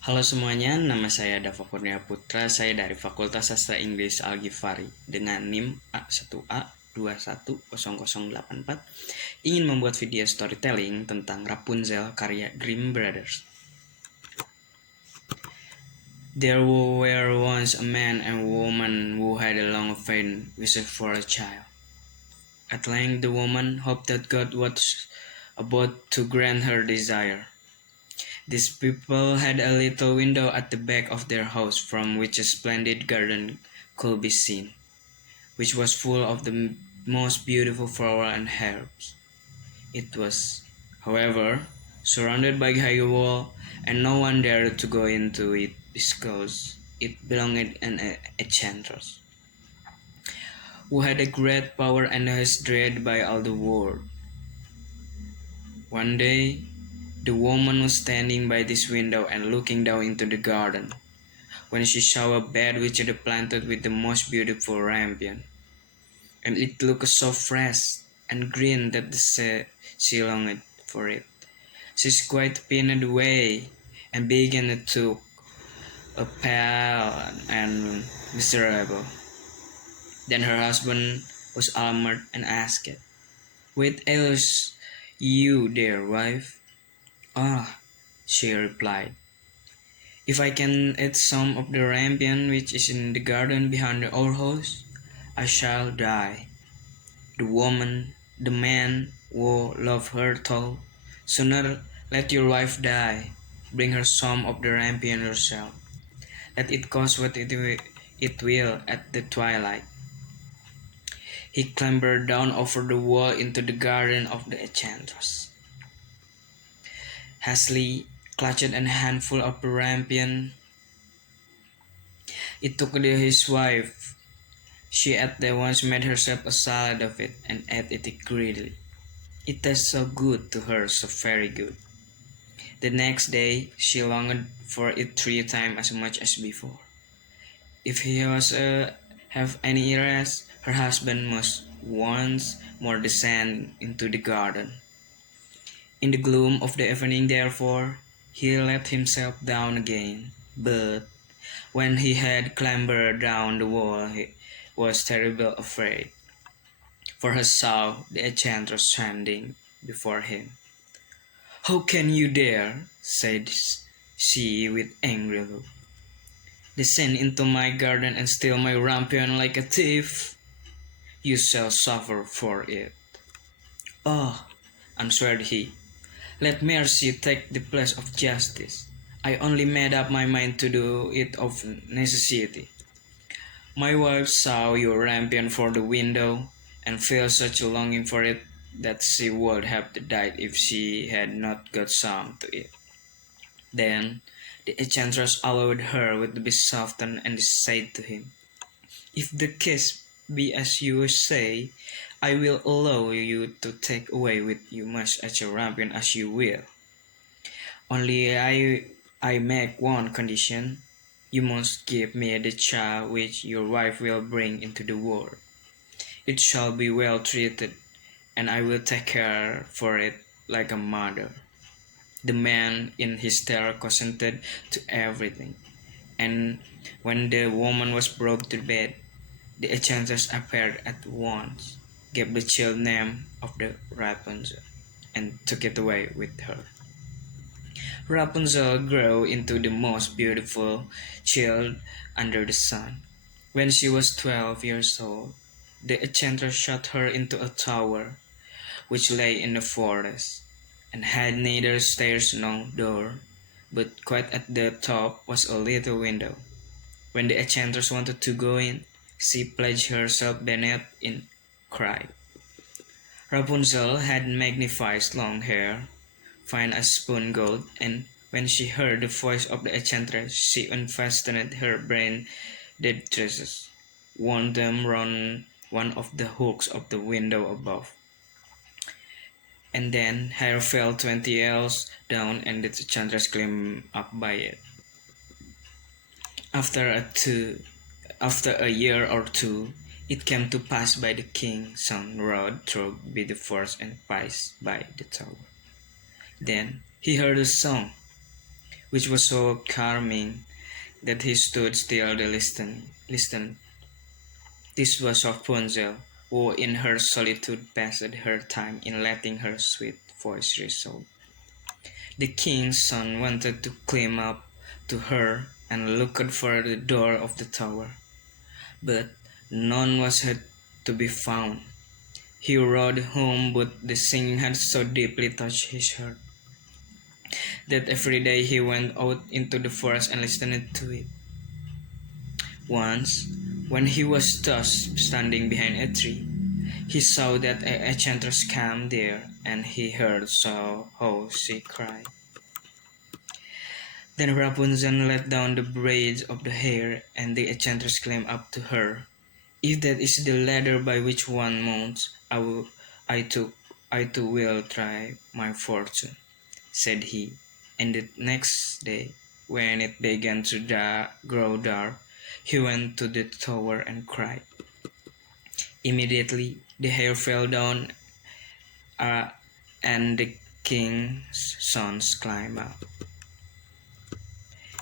Halo semuanya, nama saya Daffa Kurnia Putra, saya dari Fakultas Sastra Inggris Al-Ghifari dengan NIM A1A210084 ingin membuat video storytelling tentang Rapunzel karya Dream Brothers. There were once a man and woman who had a long vain wish for a child. At length the woman hoped that God was about to grant her desire. These people had a little window at the back of their house from which a splendid garden could be seen, which was full of the most beautiful flowers and herbs. It was, however, surrounded by a high wall, and no one dared to go into it because it belonged to an enchantress, who had a great power and was dreaded by all the world. One day, the woman was standing by this window and looking down into the garden, when she saw a bed which was planted with the most beautiful rampion, and it looked so fresh and green that she longed for it. She quite pined away and began to look a pale and miserable. Then her husband was alarmed and asked, "What ails you, dear wife?" "Ah," she replied, "if I can eat some of the rampion which is in the garden behind our house, I shall die." The man who loved her told, "Sooner let your wife die. Bring her some of the rampion yourself. Let it cost what it will at the twilight." He clambered down over the wall into the garden of the enchantress. Hastily clutched a handful of the rampion, it took his wife. She at once made herself a salad of it and ate it greedily. It tasted so good to her, so very good. The next day she longed for it 3 times as much as before. If he was have any rest, her husband must once more descend into the garden. In the gloom of the evening, therefore, he let himself down again, but when he had clambered down the wall, he was terribly afraid, for he saw the enchantress standing before him. "How can you dare," said she with angry look, "descend into my garden and steal my rampion like a thief? You shall suffer for it." "Oh," answered he, "let mercy take the place of justice. I only made up my mind to do it of necessity. My wife saw your rampion for the window, and felt such a longing for it that she would have died if she had not got some to eat." Then the enchantress allowed her to be softened and said to him, "If the case be as you say, I will allow you to take away with you much as a rampion as you will. Only I make one condition. You must give me the child which your wife will bring into the world. It shall be well treated, and I will take care for it like a mother." The man in his terror consented to everything, and when the woman was brought to bed, the enchantress appeared at once, gave the child name of the Rapunzel, and took it away with her. Rapunzel grew into the most beautiful child under the sun. When she was 12 years old, the enchantress shut her into a tower which lay in the forest, and had neither stairs nor door, but quite at the top was a little window. When the enchantress wanted to go in, she pledged herself beneath and cried. Rapunzel had magnificent long hair, fine as spun gold, and when she heard the voice of the enchantress, she unfastened her braided tresses, wound them round one of the hooks of the window above, and then hair fell 20 ells down, and the enchantress climbed up by it. After a year or two, it came to pass by the king's son rode through by the forest and passed by the tower. Then he heard a song, which was so charming that he stood still to listen. This was Rapunzel, who in her solitude passed her time in letting her sweet voice resound. The king's son wanted to climb up to her and looked for the door of the tower, but none was to be found. He rode home, but the singing had so deeply touched his heart that every day he went out into the forest and listened to it. Once, when he was thus standing behind a tree, he saw that a enchantress came there, and he heard how she cried. Then Rapunzel let down the braids of the hair, and the enchantress climbed up to her. "If that is the ladder by which one mounts, I too, I too will try my fortune," said he. And the next day, when it began to grow dark, he went to the tower and cried. Immediately the hair fell down, uh, and the king's sons climbed up.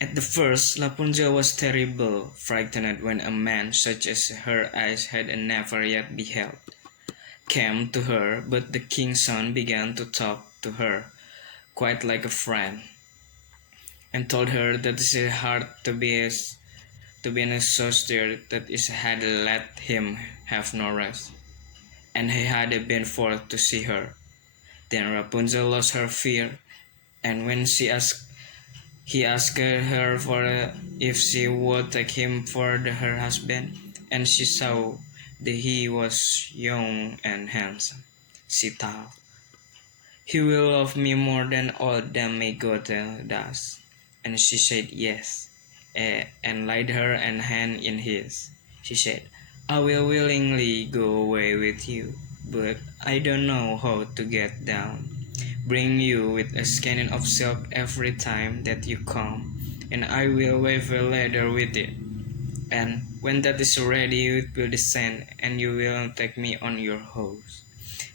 At the first, Rapunzel was terribly frightened when a man such as her eyes had never yet beheld came to her, but the king's son began to talk to her quite like a friend, and told her that it is hard to be in a soldier that is had let him have no rest, and he had been forced to see her. Then Rapunzel lost her fear, and when he asked her for if she would take him for her husband, and she saw that he was young and handsome. She thought, "He will love me more than all that my God does." And she said yes, and laid her hand in his. She said, "I will willingly go away with you, but I don't know how to get down. Bring you with a skein of silk every time that you come, and I will weave a ladder with it. And when that is ready, it will descend, and you will take me on your horse."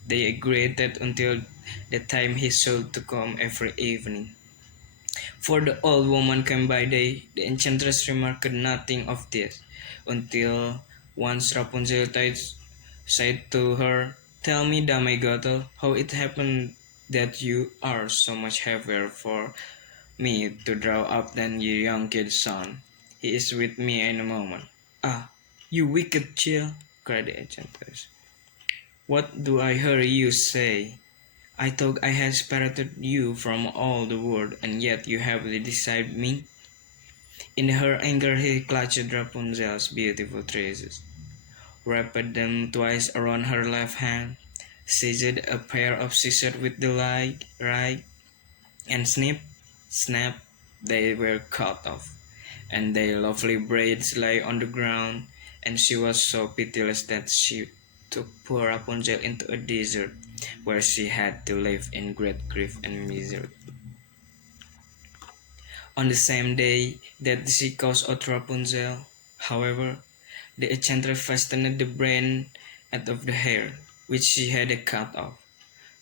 They agreed that until the time he should to come every evening. For the old woman came by day, the enchantress remarked nothing of this, until once Rapunzel said to her, "Tell me, Damigottel, how it happened that you are so much heavier for me to draw up than your young kid's son. He is with me in a moment." "Ah, you wicked child!" cried the enchantress. "What do I hear you say? I thought I had separated you from all the world, and yet you have deceived me." In her anger he clutched Rapunzel's beautiful tresses, wrapped them twice around her left hand, seized a pair of scissors with the right, and snip, snap, they were cut off, and their lovely braids lay on the ground, and she was so pitiless that she took poor Rapunzel into a desert, where she had to live in great grief and misery. On the same day that she cast out Rapunzel, however, the enchantress fastened the brain out of the hair, which she had cut off,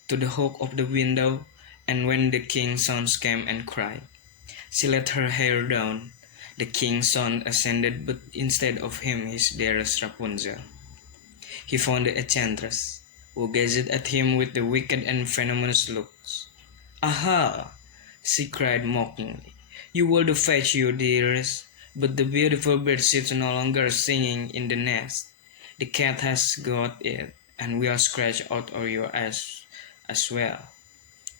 to the hook of the window, and when the king's sons came and cried, she let her hair down. The king's son ascended, but instead of him his dearest Rapunzel. He found the enchantress, who gazed at him with the wicked and venomous looks. "Aha!" she cried mockingly. "You will do fetch, you dearest, but the beautiful bird sits no longer singing in the nest. The cat has got it, and will scratch out your eyes as well.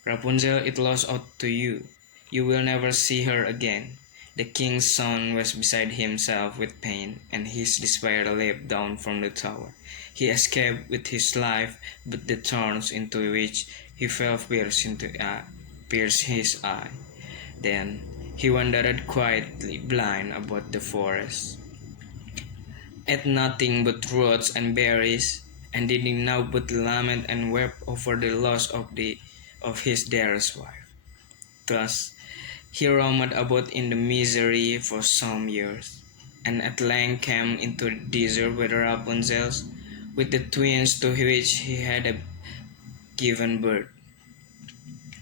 Rapunzel, it lost out to you. You will never see her again." The king's son was beside himself with pain, and his despair leaped down from the tower. He escaped with his life, but the thorns into which he fell pierced his eye. Then he wandered quietly blind about the forest, ate nothing but roots and berries, and did now but lament and weep over the loss of his dearest wife. Thus he roamed about in the misery for some years, and at length came into the desert with Rapunzel, with the twins to which he had given birth.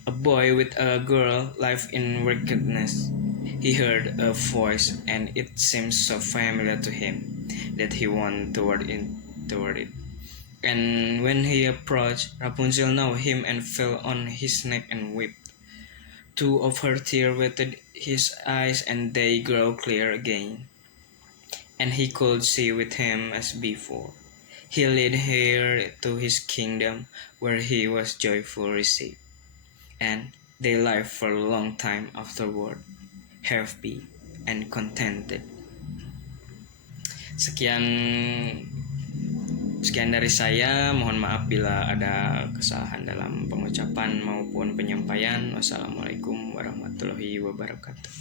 A boy with a girl live in wickedness. He heard a voice, and it seemed so familiar to him that he went toward it. And when he approached, Rapunzel knew him and fell on his neck and wept. Two of her tears wetted his eyes, and they grew clear again, and he could see with him as before. He led her to his kingdom, where he was joyfully received, and they lived for a long time afterward, happy and contented. Sekian sekian dari saya. Mohon maaf bila ada kesalahan dalam pengucapan maupun penyampaian. Wassalamualaikum warahmatullahi wabarakatuh.